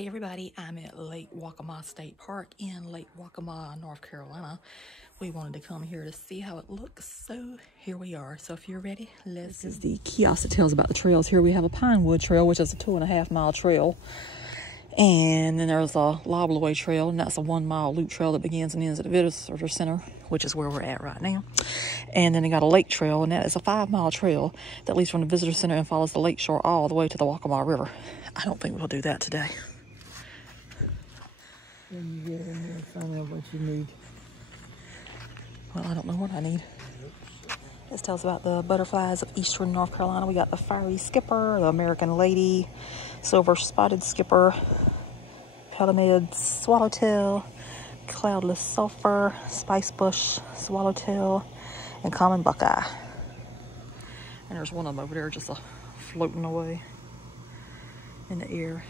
Hey everybody, I'm at Lake Waccamaw State Park in Lake Waccamaw, North Carolina. We wanted to come here to see how it looks, so here we are. So if you're ready, this is the kiosk that tells about the trails. Here we have a Pinewood Trail, which is a 2.5 mile trail. And then there's a Loblaway Trail, and that's a 1 mile loop trail that begins and ends at the Visitor Center, which is where we're at right now. And then they got a lake trail, and that is a 5 mile trail that leads from the Visitor Center and follows the lake shore all the way to the Waccamaw River. I don't think we'll do that today. Then you get in there and find out what you need. Well, I don't know what I need. This tells about the butterflies of eastern North Carolina. We got the fiery skipper, the American lady, silver spotted skipper, palinid swallowtail, cloudless sulfur, spice bush swallowtail, and common buckeye. And there's one of them over there just floating away in the air.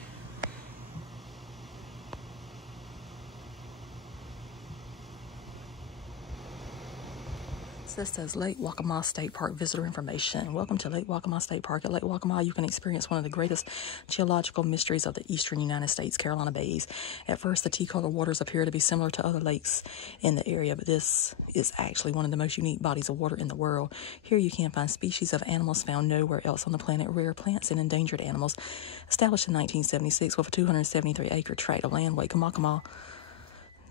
This says Lake Waccamaw State Park visitor information. Welcome to Lake Waccamaw State Park. At Lake Waccamaw, you can experience one of the greatest geological mysteries of the eastern United States, Carolina Bays. At first, the tea-colored waters appear to be similar to other lakes in the area, but this is actually one of the most unique bodies of water in the world. Here you can find species of animals found nowhere else on the planet, rare plants and endangered animals. Established in 1976 with a 273-acre tract of land, Lake Waccamaw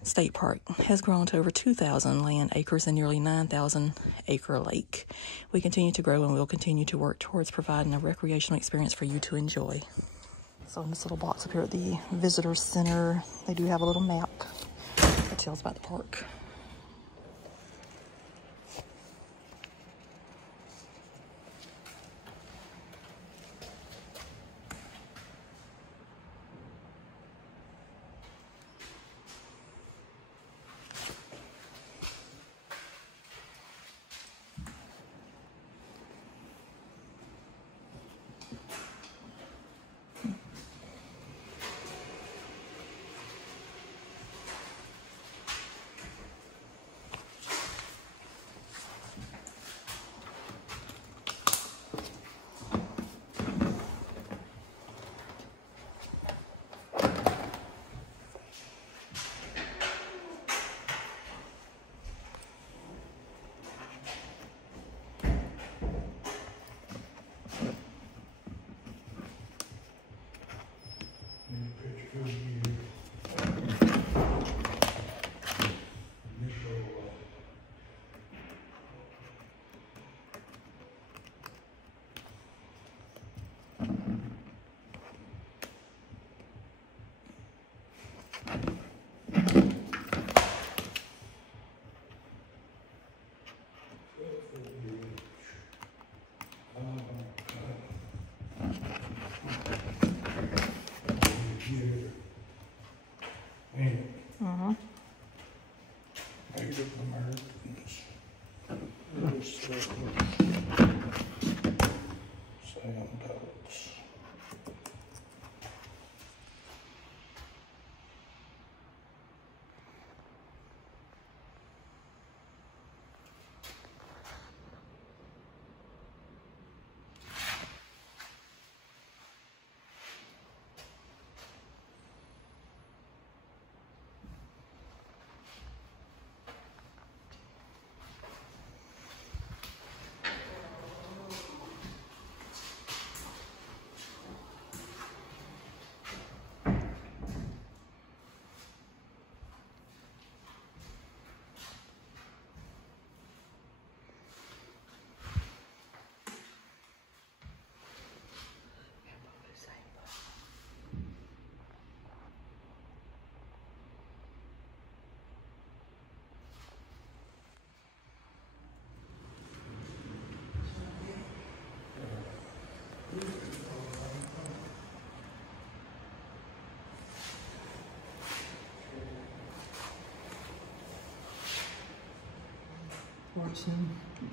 State Park has grown to over 2,000 land acres and nearly 9,000 acre lake. We continue to grow and will continue to work towards providing a recreational experience for you to enjoy. So in this little box up here at the Visitor Center, they do have a little map that tells about the park.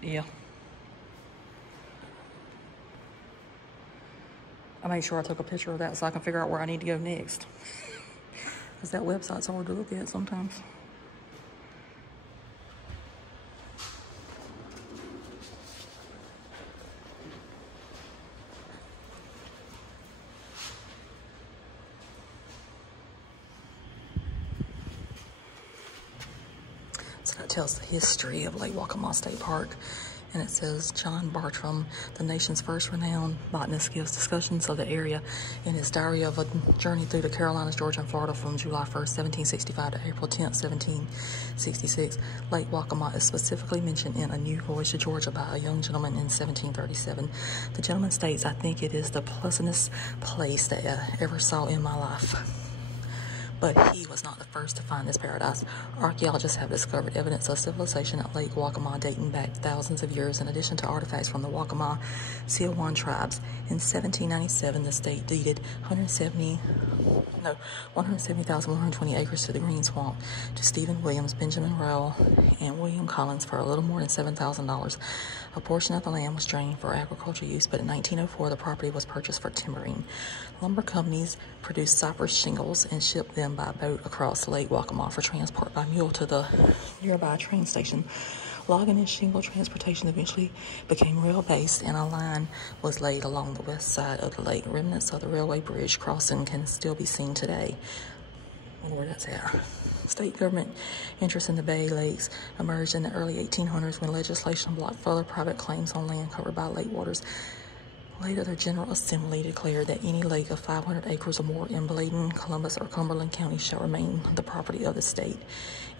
Yeah. I made sure I took a picture of that so I can figure out where I need to go next. Because that website's hard to look at sometimes. So that tells the history of Lake Waccamaw State Park. And it says, John Bartram, the nation's first renowned botanist, gives discussions of the area in his diary of a journey through the Carolinas, Georgia, and Florida from July 1st, 1765 to April 10th, 1766. Lake Waccamaw is specifically mentioned in A New Voyage to Georgia by a young gentleman in 1737. The gentleman states, I think it is the pleasantest place that I ever saw in my life. But he was not the first to find this paradise. Archaeologists have discovered evidence of civilization at Lake Waccamaw dating back thousands of years, in addition to artifacts from the Waccamaw Siouan tribes. In 1797, the state deeded 170,120 acres to the Green Swamp to Stephen Williams, Benjamin Rowell, and William Collins for a little more than $7,000. A portion of the land was drained for agricultural use, but in 1904, the property was purchased for timbering. Lumber companies produced cypress shingles and shipped them by boat across Lake Waccamaw for transport by mule to the nearby train station. Logging and shingle transportation eventually became rail-based, and a line was laid along the west side of the lake. Remnants of the railway bridge crossing can still be seen today. I wonder where that's at. State government interest in the Bay Lakes emerged in the early 1800s when legislation blocked further private claims on land covered by lake waters. Later, the General Assembly declared that any lake of 500 acres or more in Bladen, Columbus, or Cumberland counties shall remain the property of the state.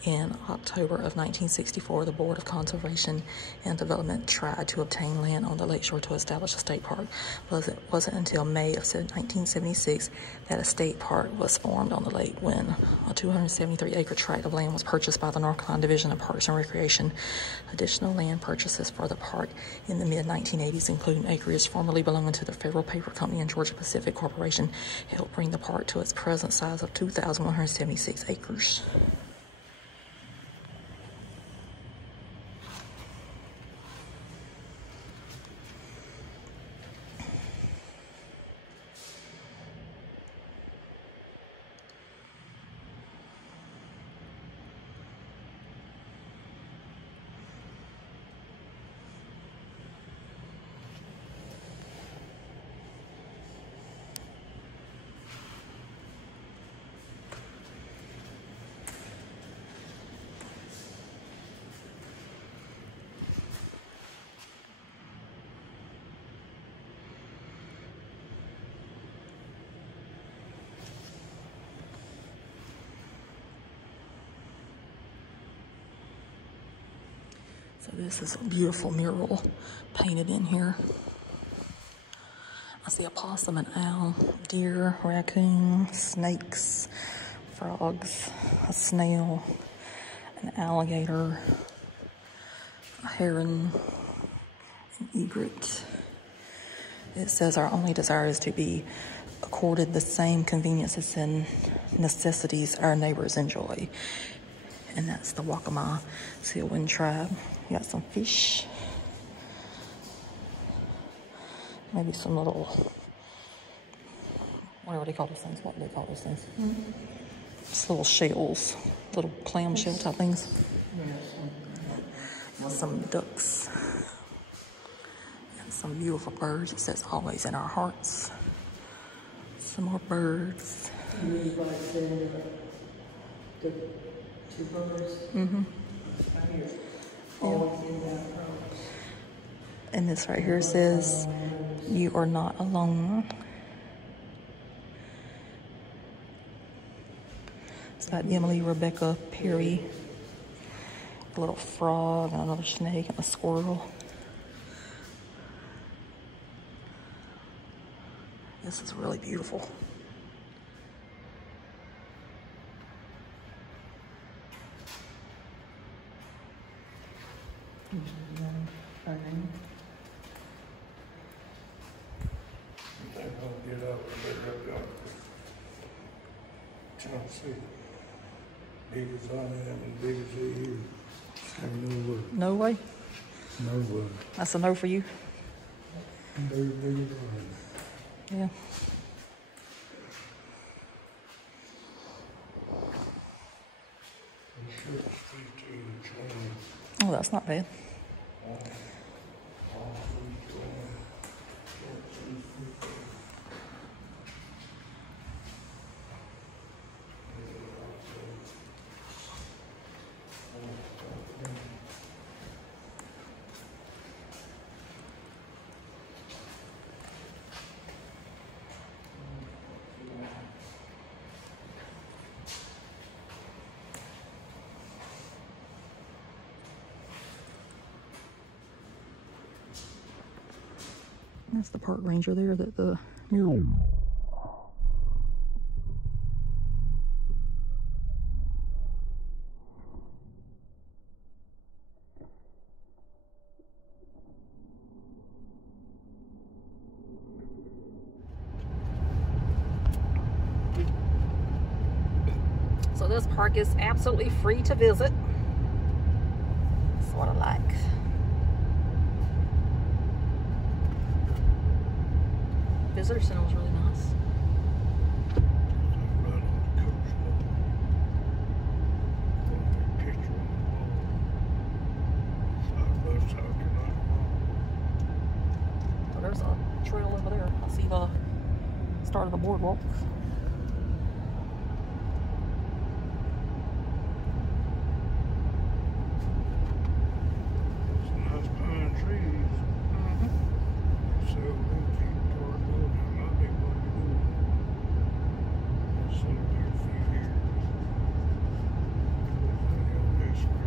In October of 1964, the Board of Conservation and Development tried to obtain land on the lakeshore to establish a state park, but it wasn't until May of 1976 that a state park was formed on the lake, when a 273-acre tract of land was purchased by the North Carolina Division of Parks and Recreation. Additional land purchases for the park in the mid-1980s, including acreage formerly belonging to the Federal Paper Company and Georgia Pacific Corporation, helped bring the park to its present size of 2,176 acres. So this is a beautiful mural painted in here. I see a possum, an owl, deer, raccoon, snakes, frogs, a snail, an alligator, a heron, an egret. It says our only desire is to be accorded the same conveniences and necessities our neighbors enjoy. And that's the Waccamaw Siouan tribe. You got some fish. Maybe some little, what do they call those things? What do they call those things? Mm-hmm. Just little shells, little clam shell type things. And some ducks. And some beautiful birds. It says always in our hearts. Some more birds. Two birds. Mm-hmm. Yeah. And this right here says, you are not alone. It's got Emily Rebecca Perry, a little frog, and another snake, and a squirrel. This is really beautiful. Big as I am and big as you. No way. No way? No way. That's a no for you? Very big as I am. Yeah. Oh, that's not bad. That's the park ranger there that the mural. So this park is absolutely free to visit. Sort of like. Visitor center was really nice. Right on the coast wall. Picture on the wall. Side by South Carolina Mall. So there's a trail over there. I see the start of the boardwalk. Some nice pine trees. So they keep toward building. Might be what we do. It's sitting there a few years. On this road.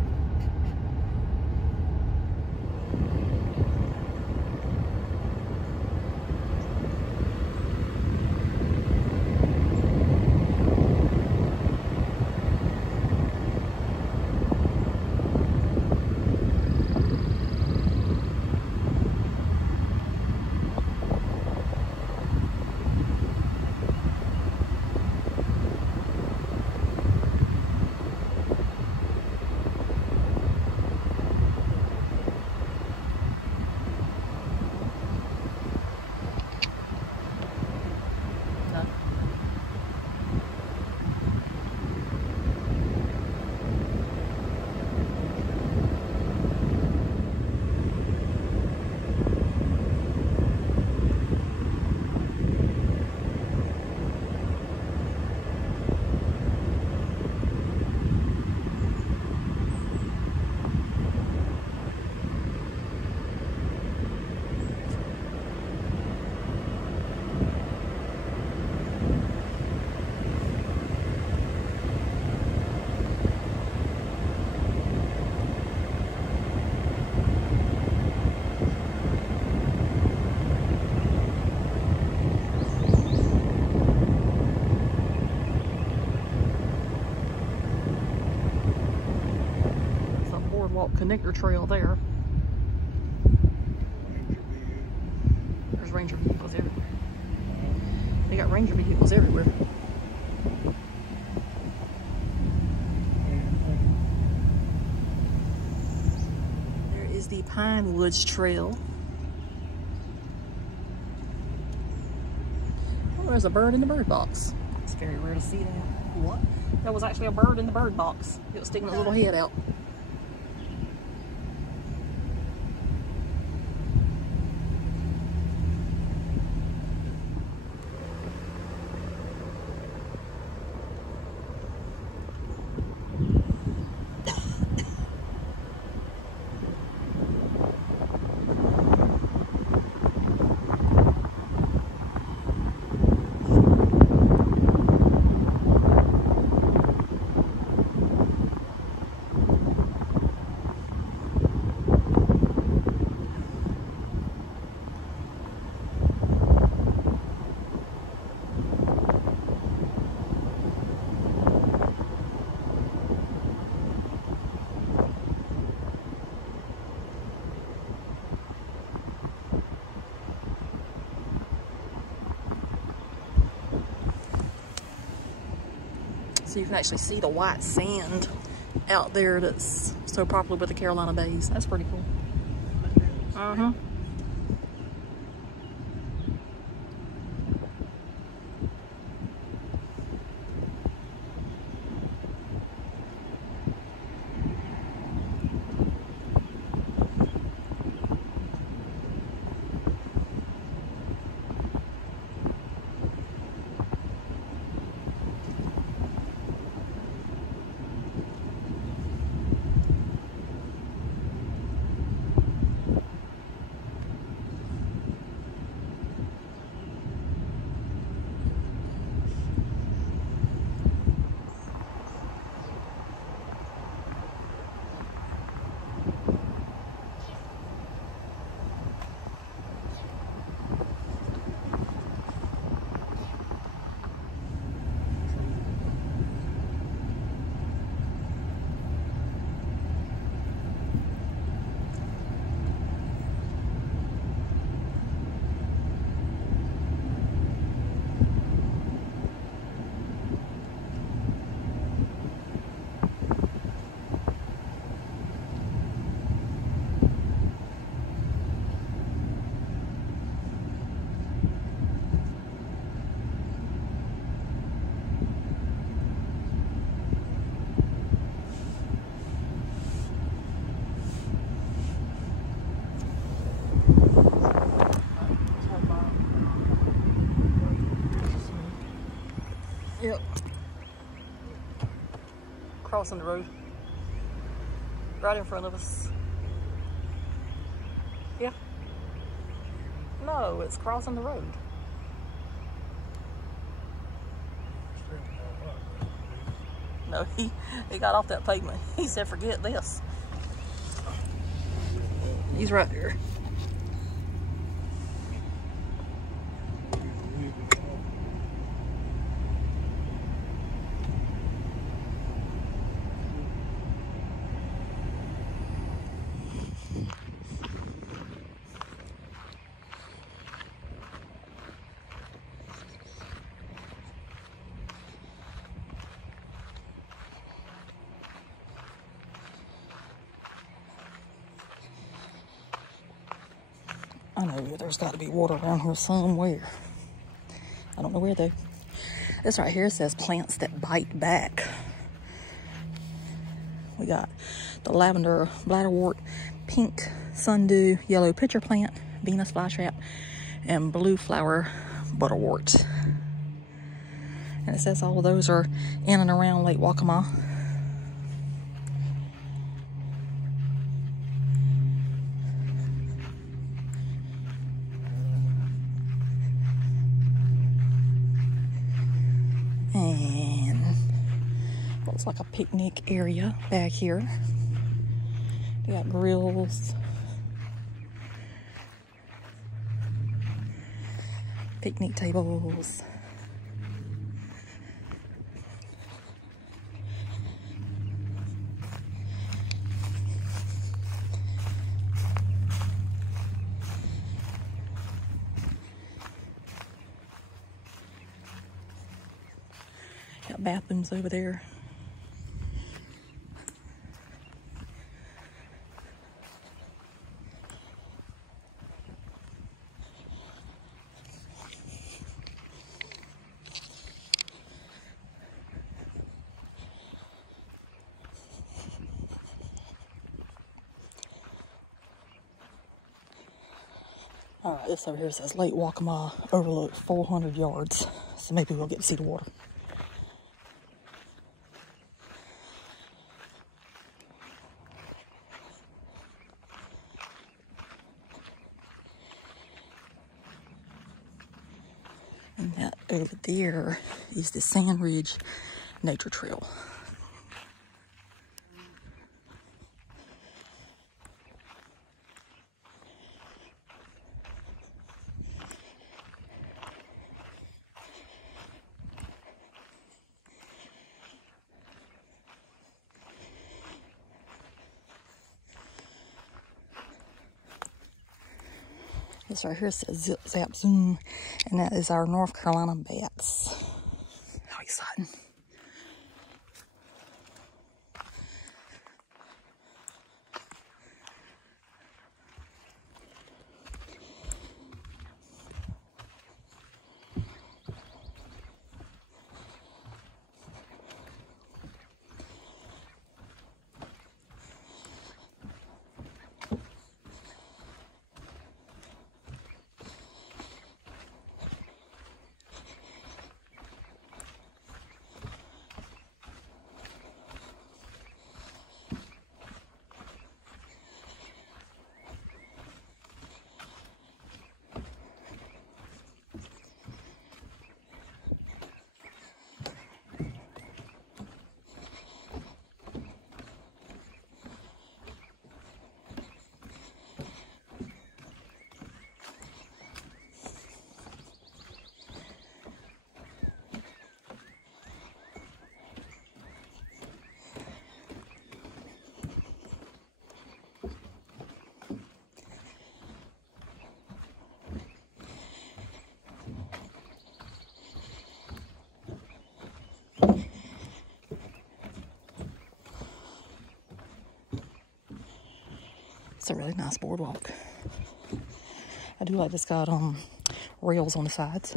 Connector trail there. There's ranger vehicles everywhere. They got ranger vehicles everywhere. There is the Pine Woods Trail. Oh, there's a bird in the bird box. It's very rare to see that. What? There was actually a bird in the bird box. It was sticking its little head out. So you can actually see the white sand out there that's so popular with the Carolina bays. That's pretty cool. Uh-huh. Look. Crossing the road. Right in front of us. Yeah. No, it's crossing the road. No, he got off that pavement. He said, forget this. He's right there. I know there's got to be water around here somewhere. I don't know where though. This right here says plants that bite back. We got the lavender bladderwort, pink sundew, yellow pitcher plant, Venus flytrap, and blue flower butterwort. And it says all of those are in and around Lake Waccamaw. And looks like a picnic area back here. They got grills, picnic tables. Got bathrooms over there. All right, this over here says Lake Waccamaw overlooked 400 yards. So maybe we'll get to see the water. And that over there is the Sand Ridge Nature Trail. This right here says Zip Zap Zoom, and that is our North Carolina bats. How exciting. It's a really nice boardwalk. I do like this got rails on the sides.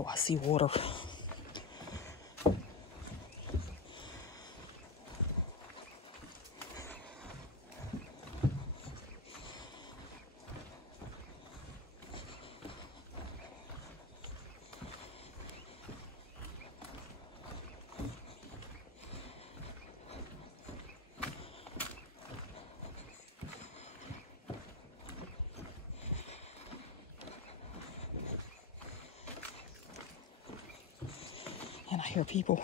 Oh, I see water. And I hear people.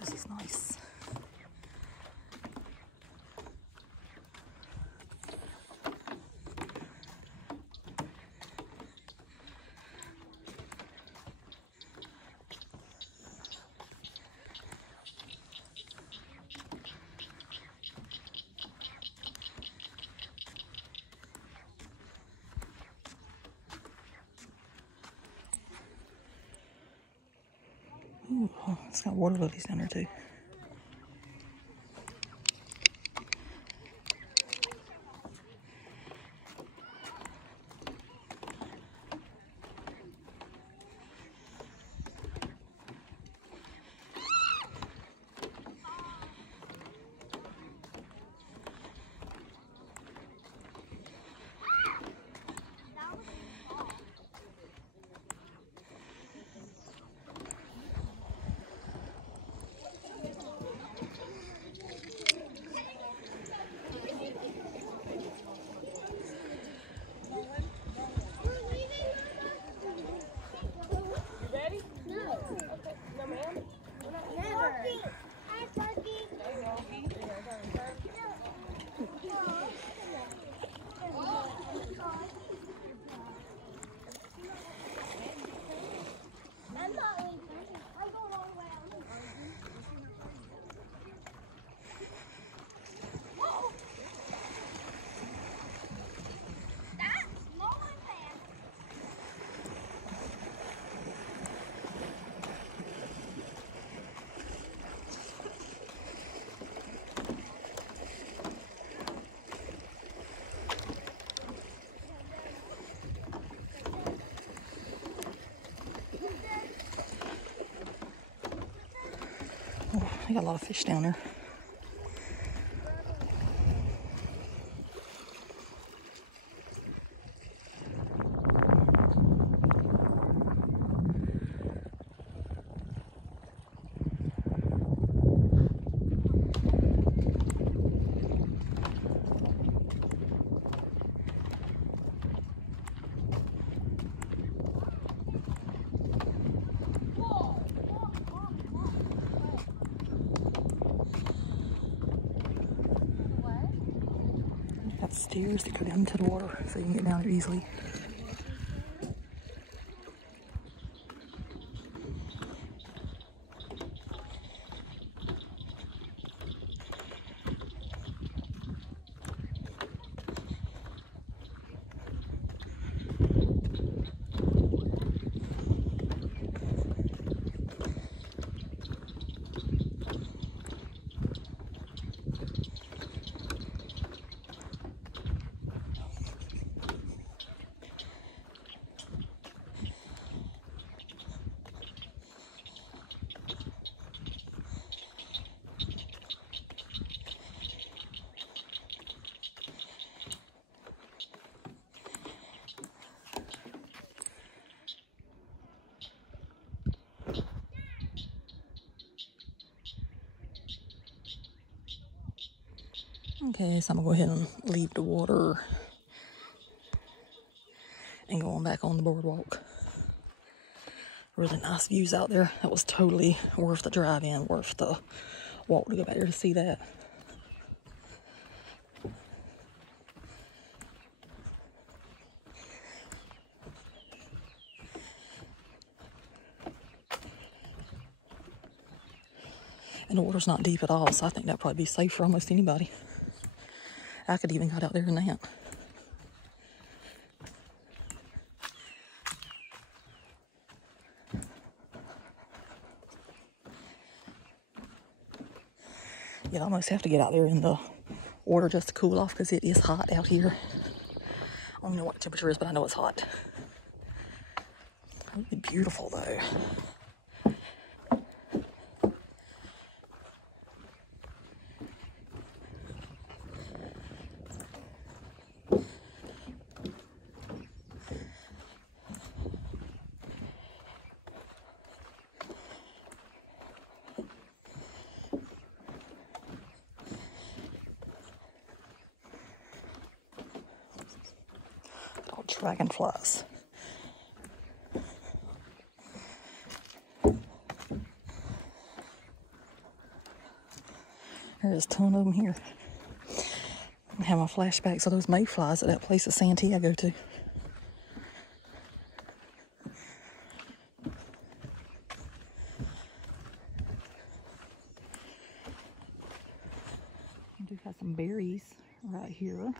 This is nice. Ooh, it's got water lilies down there too. Oh, they got a lot of fish down there. Got stairs that go down into the water so you can get down there easily. Okay, so I'm gonna go ahead and leave the water and go on back on the boardwalk. Really nice views out there. That was totally worth the drive in, worth the walk to go back there to see that. And the water's not deep at all, so I think that'd probably be safe for almost anybody. I could even got out there in that. You'd almost have to get out there in the water just to cool off because it is hot out here. I don't know what the temperature is, but I know it's hot. It would be beautiful though. Dragonflies. There's a ton of them here. I have my flashbacks of those mayflies at that place at Santee I go to. I do have some berries right here.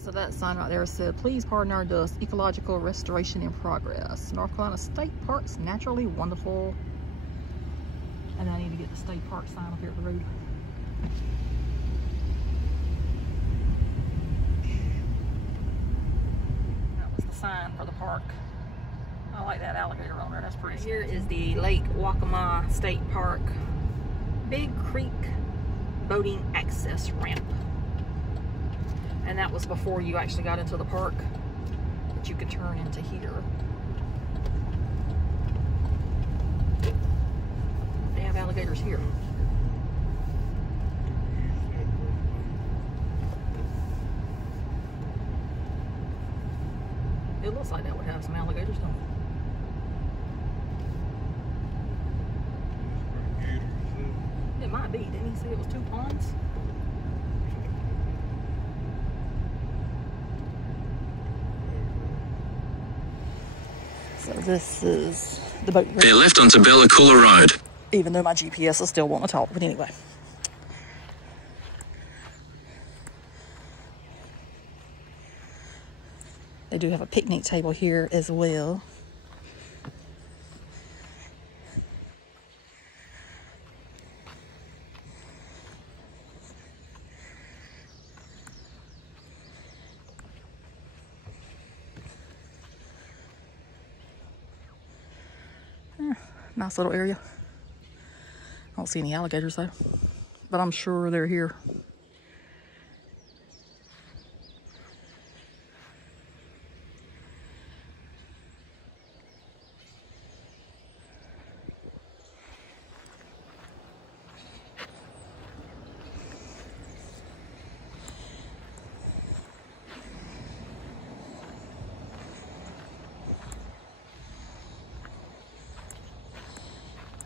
So that sign right there said, "Please pardon our dust, ecological restoration in progress. North Carolina State Park's naturally wonderful." And I need to get the state park sign up here at the road. That was the sign for the park. I like that alligator on there, that's pretty. Here is the Lake Waccamaw State Park Big Creek boating access ramp. And that was before you actually got into the park, but you could turn into here. They have alligators here. It looks like that would have some alligators, don't it? It might be. Didn't he say it was 2 ponds? So this is the boat. Bear left onto Bella Coola Road. Even though my GPS is still wanting to talk, but anyway. They do have a picnic table here as well. Nice little area. I don't see any alligators though, but I'm sure they're here.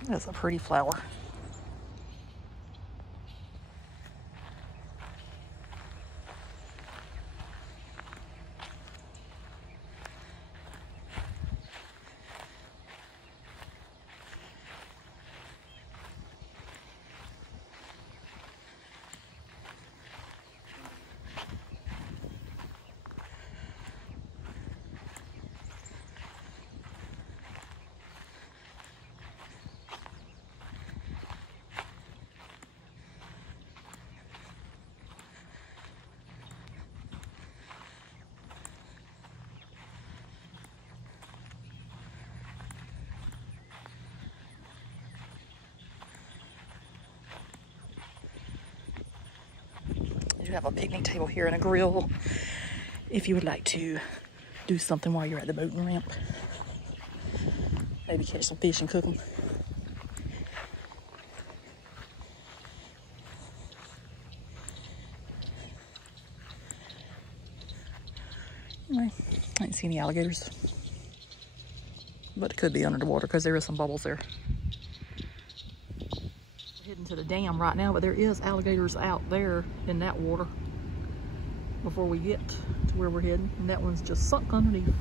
That's a pretty flower. You have a picnic table here and a grill if you would like to do something while you're at the boating ramp. Maybe catch some fish and cook them. Anyway, I didn't see any alligators. But it could be under the water because there is some bubbles there. We're heading to the dam right now, but there is alligators out there in that water before we get to where we're heading. And that one's just sunk underneath.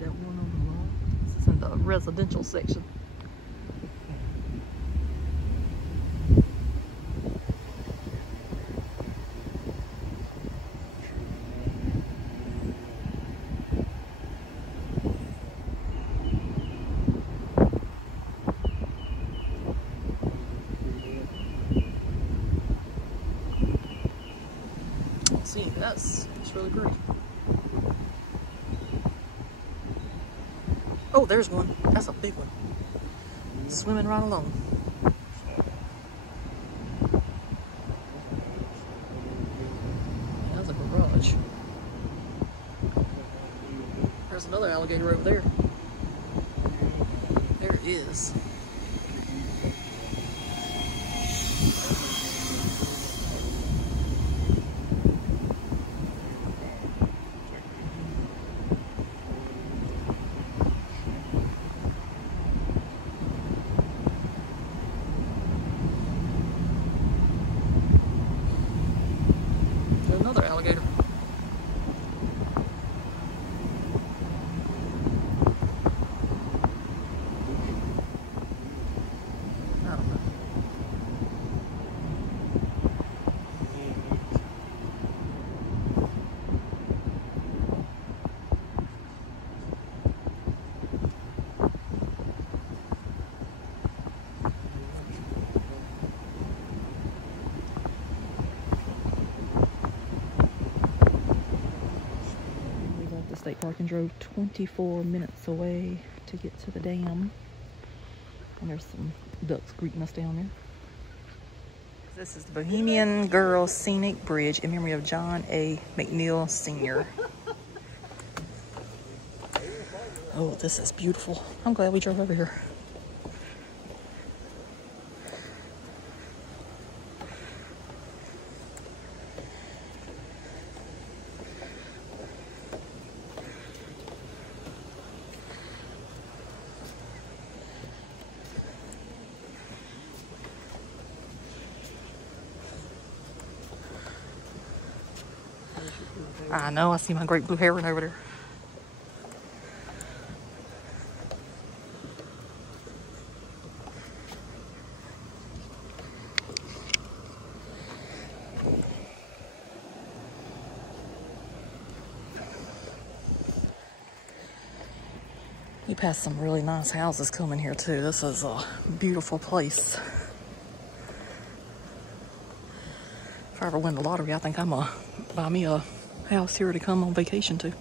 That one on the wall. This is in the residential section. See, that's really great. Oh, there's one. That's a big one. Swimming right along. That's a barrage. There's another alligator over there. There it is. Another alligator. I don't know. State Park and drove 24 minutes away to get to the dam. And there's some ducks greeting us down there. This is the Bohemian Girls Scenic Bridge in memory of John A. McNeil Sr. Oh, this is beautiful. I'm glad we drove over here. I know, I see my great blue heron over there. We passed some really nice houses coming here too. This is a beautiful place. If I ever win the lottery, I think I'm gonna buy me a house here to come on vacation to.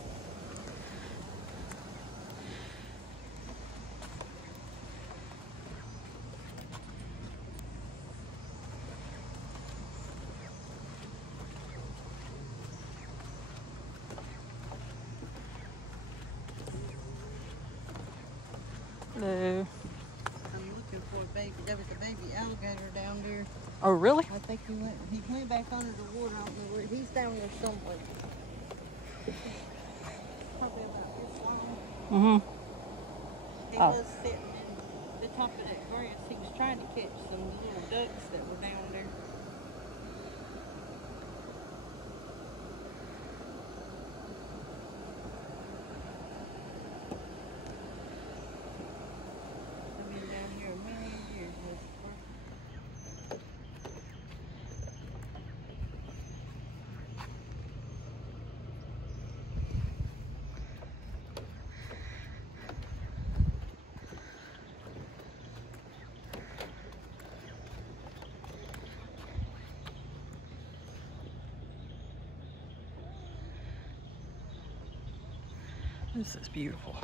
Hello. I'm looking for a baby. There was a baby alligator down there. Oh, really? I think he went back under the water. I don't know where. He's down there somewhere. Probably about this long. He was sitting in the top of that grass. He was trying to catch some little ducks that were down there. I've been down here a million years. This is beautiful.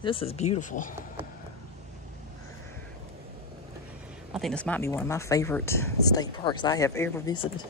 This is beautiful. I think this might be one of my favorite state parks I have ever visited.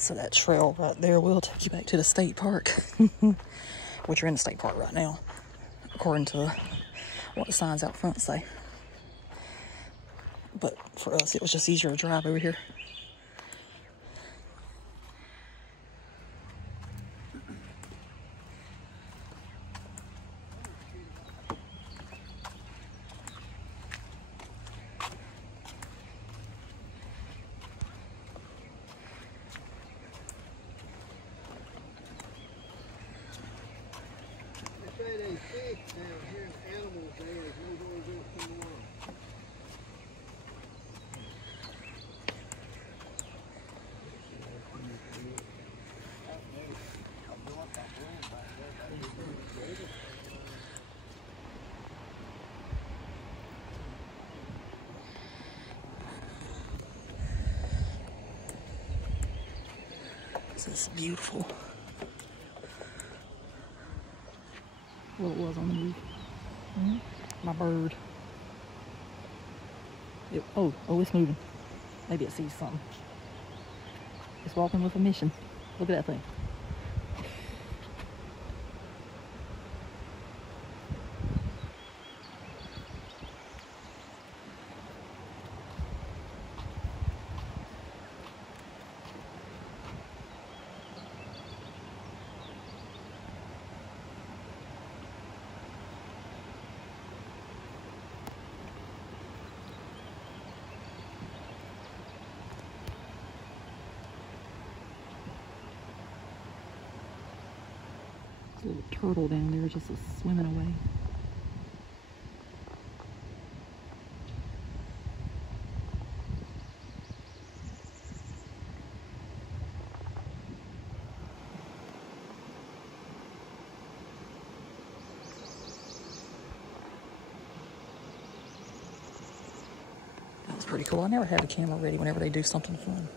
So that trail right there will take you back to the state park, which you're in the state park right now, according to what the signs out front say. But for us, it was just easier to drive over here. This is beautiful. Well, it was on the move. My bird. Oh, it's moving. Maybe it sees something. It's walking with a mission. Look at that thing. There's a little turtle down there just swimming away. That was pretty cool. I never have a camera ready whenever they do something fun.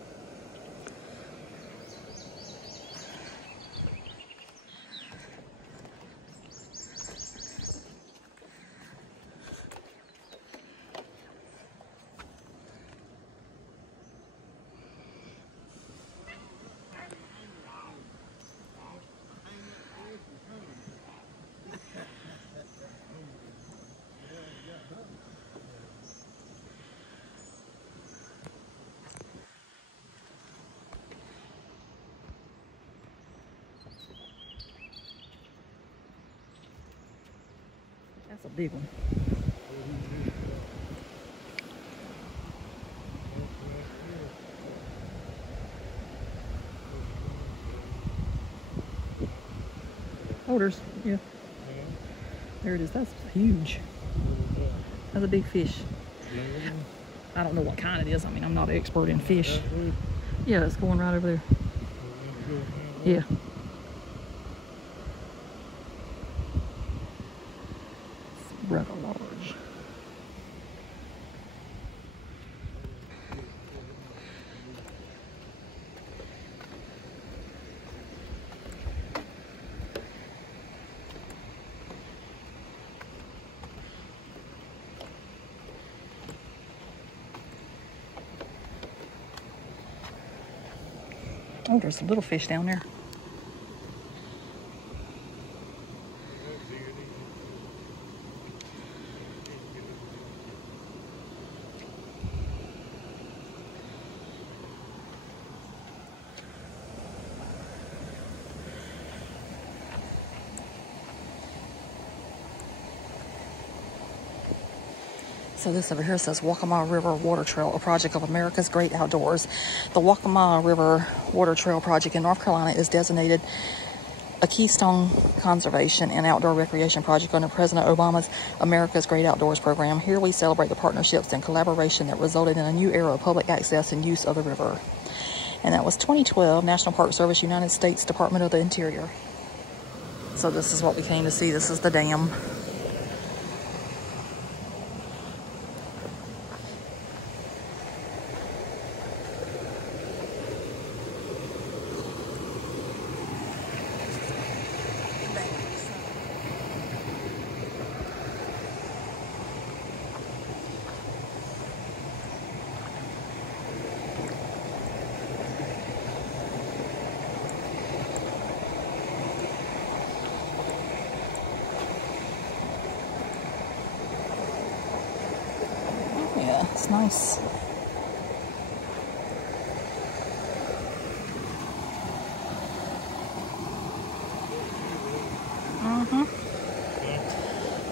That's a big one. Oh, yeah. There it is. That's huge. That's a big fish. I don't know what kind it is. I mean, I'm not an expert in fish. Yeah, it's going right over there. Yeah. It's rather large. Oh, there's a little fish down there. So this over here says Waccamaw River Water Trail, a project of America's Great Outdoors. The Waccamaw River Water Trail project in North Carolina is designated a Keystone Conservation and Outdoor Recreation project under President Obama's America's Great Outdoors program. Here we celebrate the partnerships and collaboration that resulted in a new era of public access and use of the river. And that was 2012, National Park Service, United States Department of the Interior. So this is what we came to see. This is the dam. Yeah, it's nice.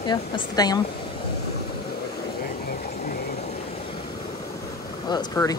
Yeah, that's the dam. Well, that's pretty.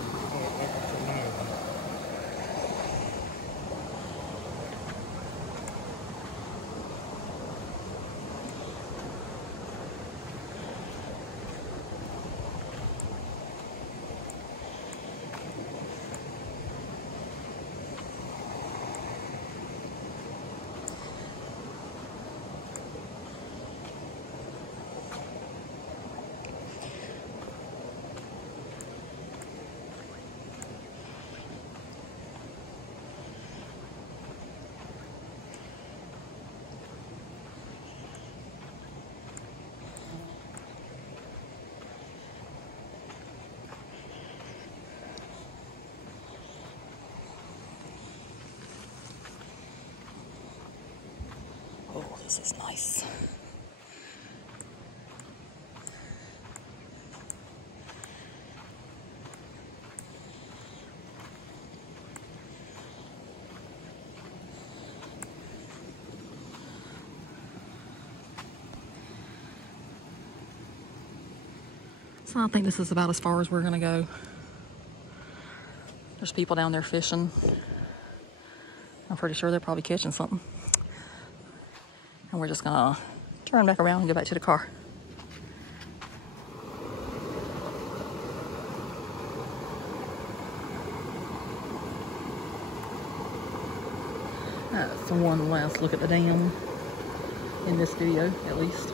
Oh, this is nice. So I think this is about as far as we're gonna go. There's people down there fishing. I'm pretty sure they're probably catching something. And we're just gonna turn back around and go back to the car. That's one last look at the dam in this video, at least.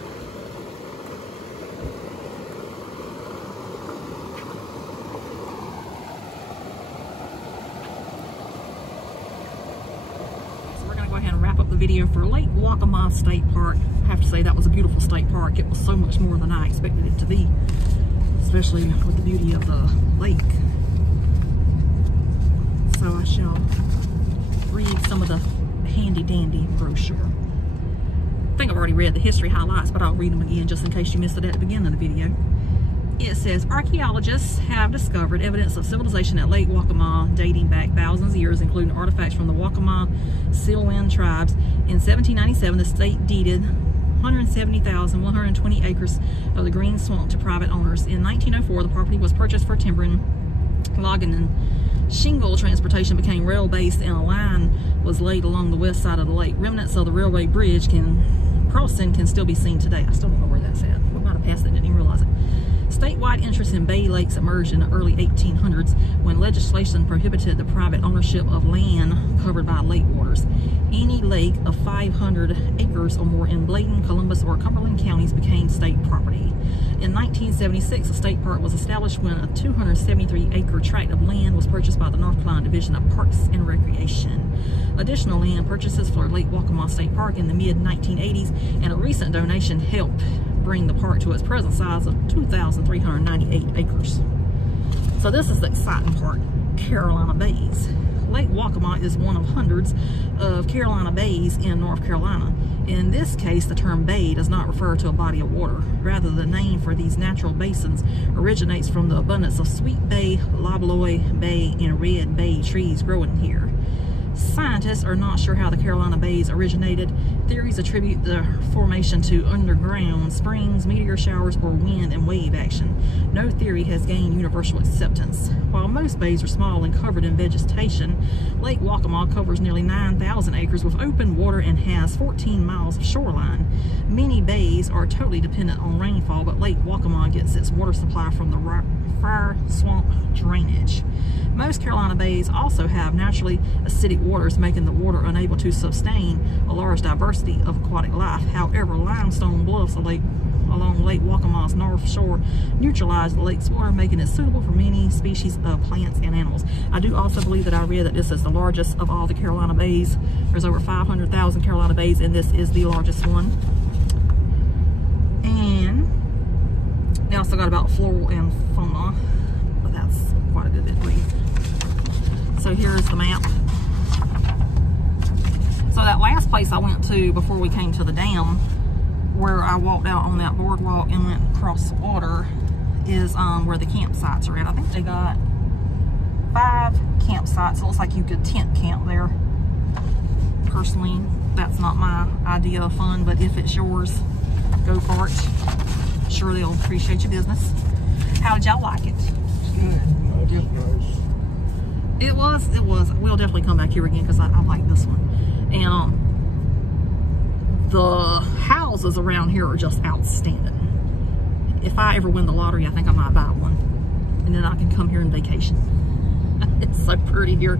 Go ahead and wrap up the video for Lake Waccamaw State Park. I have to say that was a beautiful state park. It was so much more than I expected it to be, especially with the beauty of the lake. So I shall read some of the handy dandy brochure. I think I've already read the history highlights, but I'll read them again just in case you missed it at the beginning of the video. It says, archaeologists have discovered evidence of civilization at Lake Waccamaw dating back thousands of years, including artifacts from the Waccamaw Siouan tribes. In 1797, the state deeded 170,120 acres of the green swamp to private owners. In 1904, the property was purchased for timbering, logging, and shingle transportation became rail-based, and a line was laid along the west side of the lake. Remnants of the railway bridge crossing can still be seen today. I still don't know where that's at. We might have passed it and didn't even realize it. Statewide interest in bay lakes emerged in the early 1800s when legislation prohibited the private ownership of land covered by lake waters. Any lake of 500 acres or more in Bladen, Columbus, or Cumberland counties became state property. In 1976, a state park was established when a 273-acre tract of land was purchased by the North Carolina Division of Parks and Recreation. Additional land purchases for Lake Waccamaw State Park in the mid-1980s and a recent donation helped bring the park to its present size of 2,398 acres. So this is the exciting part, Carolina Bays. Lake Waccamaw is one of hundreds of Carolina bays in North Carolina. In this case, the term bay does not refer to a body of water. Rather, the name for these natural basins originates from the abundance of sweet bay, lobelia bay, and red bay trees growing here. Scientists are not sure how the Carolina Bays originated. Theories attribute the formation to underground springs, meteor showers, or wind and wave action. No theory has gained universal acceptance. While most bays are small and covered in vegetation, Lake Waccamaw covers nearly 9,000 acres with open water and has 14 miles of shoreline. Many bays are totally dependent on rainfall, but Lake Waccamaw gets its water supply from the fire swamp drainage. Most Carolina bays also have naturally acidic waters, making the water unable to sustain a large diversity of aquatic life. However, limestone bluffs along Lake Waccamaw's north shore neutralize the lake's water, making it suitable for many species of plants and animals. I do also believe that I read that this is the largest of all the Carolina bays. There's over 500,000 Carolina bays, and this is the largest one. And they also got about flora and fauna, but that's quite a good bit to read. So here's the map. So that last place I went to before we came to the dam, where I walked out on that boardwalk and went across the water, is where the campsites are at. I think they got 5 campsites. It looks like you could tent camp there. Personally, that's not my idea of fun, but if it's yours, go for it. Sure, they'll appreciate your business. How did y'all like it? Good. That's nice. It was. We'll definitely come back here again because I like this one. And the houses around here are just outstanding. If I ever win the lottery, I think I might buy one. And then I can come here and vacation. It's so pretty here.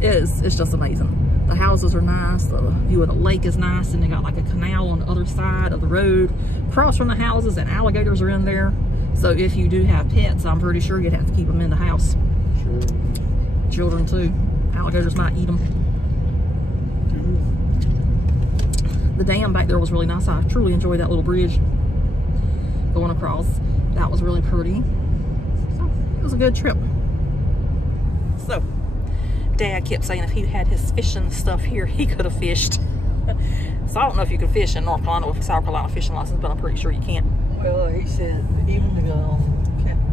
It's just amazing. The houses are nice. The view of the lake is nice. And they got like a canal on the other side of the road across from the houses, and alligators are in there. So if you do have pets, I'm pretty sure you'd have to keep them in the house. Sure. Children too. Alligators might eat them. The dam back there was really nice. I truly enjoyed that little bridge going across. That was really pretty. So it was a good trip. So Dad kept saying if he had his fishing stuff here, he could have fished. So I don't know if you can fish in North Carolina with a South Carolina fishing license, but I'm pretty sure you can. Well, he said, even the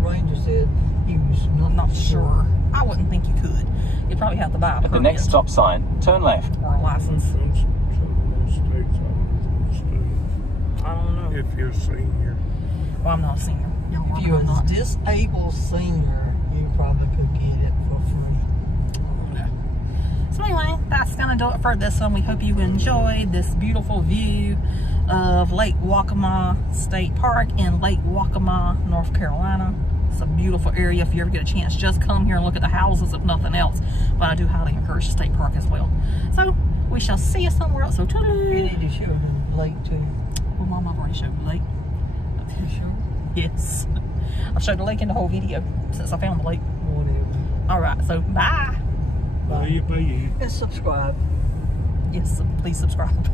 ranger said he was not sure. I wouldn't think you could. You'd probably have to buy a permit. At the next stop sign, turn left. Or a license. Some states I don't know. if you're a senior. Well, I'm not a senior. If you're a disabled senior, you probably could get it for free. So anyway, that's gonna do it for this one. We hope you enjoyed this beautiful view of Lake Waccamaw State Park in Lake Waccamaw, North Carolina. It's a beautiful area. If you ever get a chance, just come here and look at the houses if nothing else. But I do highly encourage the state park as well. So we shall see you somewhere else. So toodaloo. You need to show the lake too. Well, Mom, I've already showed the lake. You sure? Yes. I've showed the lake in the whole video since I found the lake. Whatever. All right, so bye. Bye. And subscribe. Yes, please subscribe.